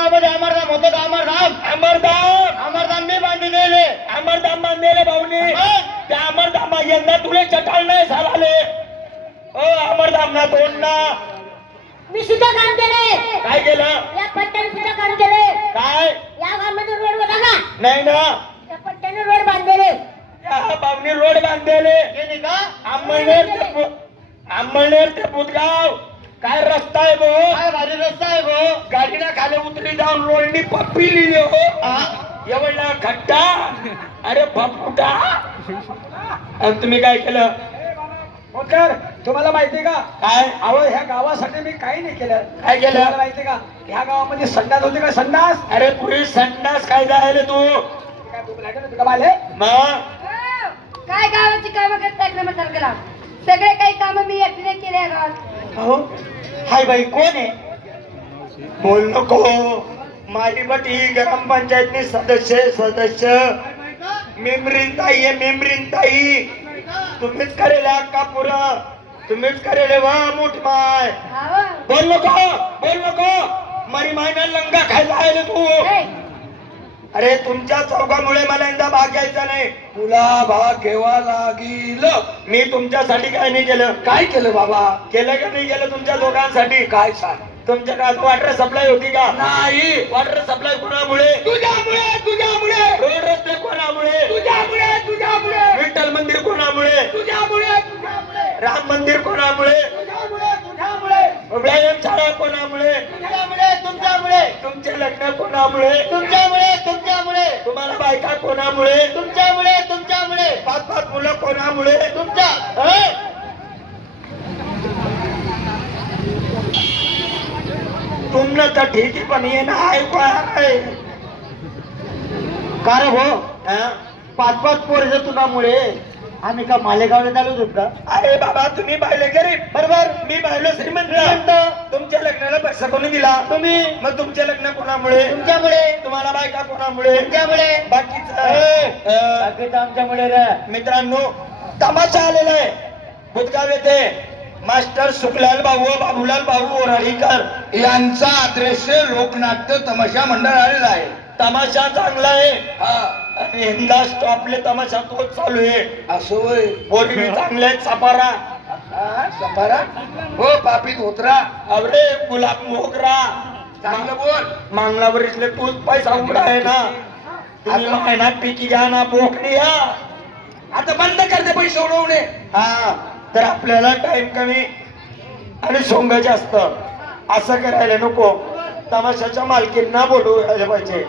गावामध्ये अमरधाम होतं का? अमरधाम अमरधाम मी बांधून दिले. अमरधाम बांधलेले भाऊनी. त्या अमरधाम यंदा तुले चटाळ नाही झाले. ओ अमरधाम ना तोंड ना. मी सुद्धा काम केले. काय केलं? या पट्ट्याने सुद्धा काम केले. काय? या गावामध्ये रोड होता का? नाही ना. त्या पट्ट्याने रोड बांधलेले. या भाऊनी रोड बांधलेले. केली का? अंमळनेर ते बुधगाव काय रस्ता आहे भाऊ. काय भारी रस्ता आहे भाऊ. गाडीला खाली उतरी जाऊन रोडनी पप्पी लिहिली हो. एवढा खट्टा. अरे फुटा. आणि तुम्ही काय केलं? ओंकार, तुम्हाला माहिती का काय? अहो ह्या गावासाठी मी काही नाही केलं. काय केलं? तुम्हाला माहिती का ह्या गावामध्ये संडास होते का? संडास अरे पुरी संडास काय जायला तू काय तुम्ही लागलं तुला माले? मग काय गावाची कामं करताय ना सरकारला? सगळे काही कामं मी एकटीने केले या गावात. अहो हाय बाई कोण आहे? बोल नको. माझी बटी ग्रामपंचायतनी सदस्य मेम्ब्रीन ताई आहे. मेम्ब्रीन ताई तुम्हीच करेल का पुरं? तुम्हीच करेल वा मोठी माय. हाव. बोल नको. मरी मायना लंगा खायला आहे तू. ए, अरे तुमच्या चौकामुळे मला यंदा भाग घ्यायचा नाही. तुला भाग घ्यावा लागील. मी तुमच्यासाठी काय नाही केलं. काय केलं बाबा? केलं का नाही केलं तुमच्या दोघांसाठी? काय सांग? तुमच्या काळात वॉटर सप्लाय होती का? नाही. वॉटर सप्लाय कोणामुळे? तुझ्यामुळे रोड रस्ते कोणामुळे? तुझ्यामुळे विठ्ठल मंदिर कोणामुळे? तुझ्यामुळे राम मंदिर कोणामुळे? व्यायाम शाळा कोणामुळे? तुमच्यामुळे तुमचे लग्न कोणामुळे? तुमच्यामुळे तुम्हाला बायका कोणामुळे? तुमच्यामुळे 5 मुलं कोणामुळे? तुमच्या तुमनं तर ठीक आहे पण ये ना आहे. का रे भाऊ? हा? 5 पोरं तुझ्यामुळे आम्ही का मालेगावला चालू होतो का? अरे बाबा तुम्ही पाहिले गरीब बरोबर. मी पाहिलं श्रीमंत. तुमच्या लग्नाला पैसा कोणी दिला? तुम्ही. मग तुमचे लग्न कोणामुळे? तुमच्यामुळे तुम्हाला बायका कोणामुळे? तुमच्यामुळे बाकीचं आमच्यामुळे रे. मित्रांनो तमाशा आलेला आहे बुधगाव येथे. मास्टर सुखलाल भाऊ बाबूलाल भाऊ ओराळीकर यांचा अदृश्य लोकनाट्य तमाशा मंडळ आलेला आहे. तमाशा चांगला आहे. हा, आणि यंदा स्टॉपले तमाशा तोच चालू आहे. असं होय. पोरी चांगले आहेत. सपारा सफारा हो पापीत होतरा. अवरे गुलाब मोगरा चांगलं बोल. मांगलावर इथले तूच पैसा उघडा आहे ना. तुम्ही महिन्यात पिकी घ्या ना बोकडी या. आता बंद करते पैसे उडवणे. हा तर आपल्याला टाइम कमी आणि सोंग जास्त. असं करायला नको. तमाशाच्या मालकींना बोलवायला पाहिजे.